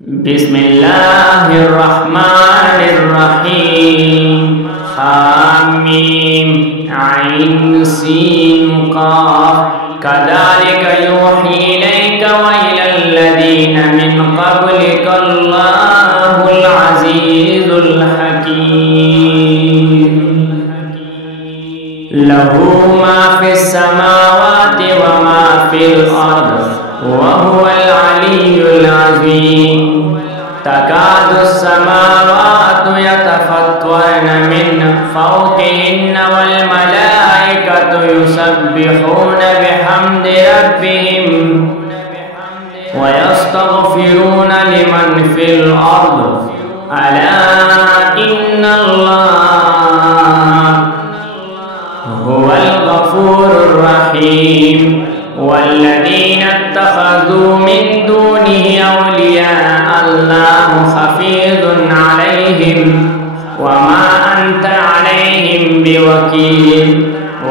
बिस्मिल्लाहिर्रहमानिर्रहीम हामीम आइन सीन काफ कज़ालिका यूही इलैका व इलल्लज़ीना मिन क़ब्लिका अल्लाहुल अज़ीज़ुल हकीम लहू मा फिस समावाति व मा फिल अर्द व हुवल अलियुल अज़ीम तकादुस समावातु यतफत्तरन मिन फ़ौक़िहिन्न वल मलाइकतु युसब्बिहून बिहम्दि रब्बिहिम व यस्तग़फिरून लिमन फिल अर्द अला इन्नल्लाह हुवल गफूरुर रहीम वल्लज़ीना इत्तख़ज़ू मिन दूनिही औलिया अल्लाहु हफ़ीज़ुन अलैहिम वमा अन्त अलैहिम बिवकील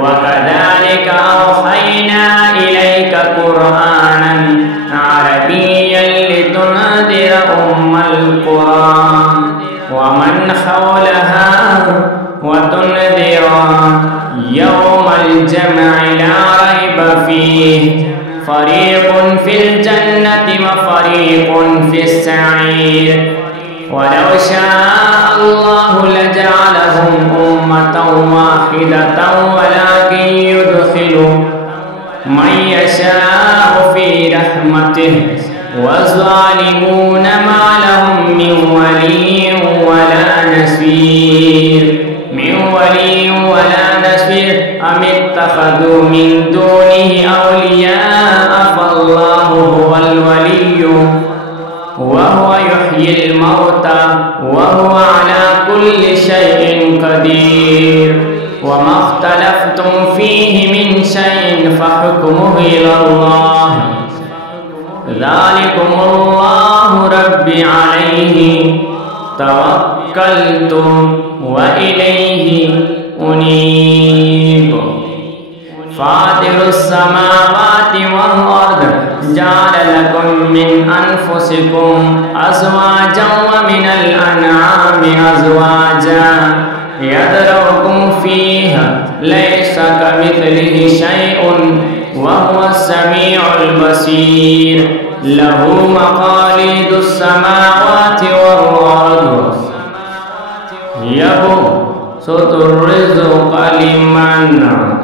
वकज़ालिका औहयना इलैका क़ुरआनन अरबिय्यन लितुनज़िर उम्मल क़ुरा वमन हौलहा वतुनज़िर यौमल जम'i ला रैब फ़ीह फ़रीक़ुन फ़िल जन्नति व फ़रीक़ुन फ़िस सईर वलौ शाअ अल्लाहु लजअलहुम उम्मतन वाहिदतन वलाकिन युदखिलु मन यशाअु फ़ी रहमतिहि वज़्ज़ालिमून मा लहुम मिन वलिय्यिन वला नसीर अम इत्तख़ज़ू मिन दूनिही औलिया फ़ल्लाहु हुवल वलिय्यु व हुवा युह्यिल मौता व हुवा अला कुल्लि शैइन क़दीर व मा इख्तलफ़्तुम फ़ीहि मिन शैइन फ़हुक्मुहु इलल्लाह ज़ालिकुमुल्लाहु रब्बी अलैहि तवक्कलतु व इलैहि उनीब फ़ातिरुस समावाति वल अर्द जअल लकुम मिन अनफुसिकुम अज़वाजन व मिनल अनआमि अज़वाजन यदरउकुम फ़ीहा लैसा कमिथलिहि शैउन व हुवस समीउल बसीर लहू मक़ालिदुस समावाति वल अर्द यबसुतुर रिज़्क़ लिमन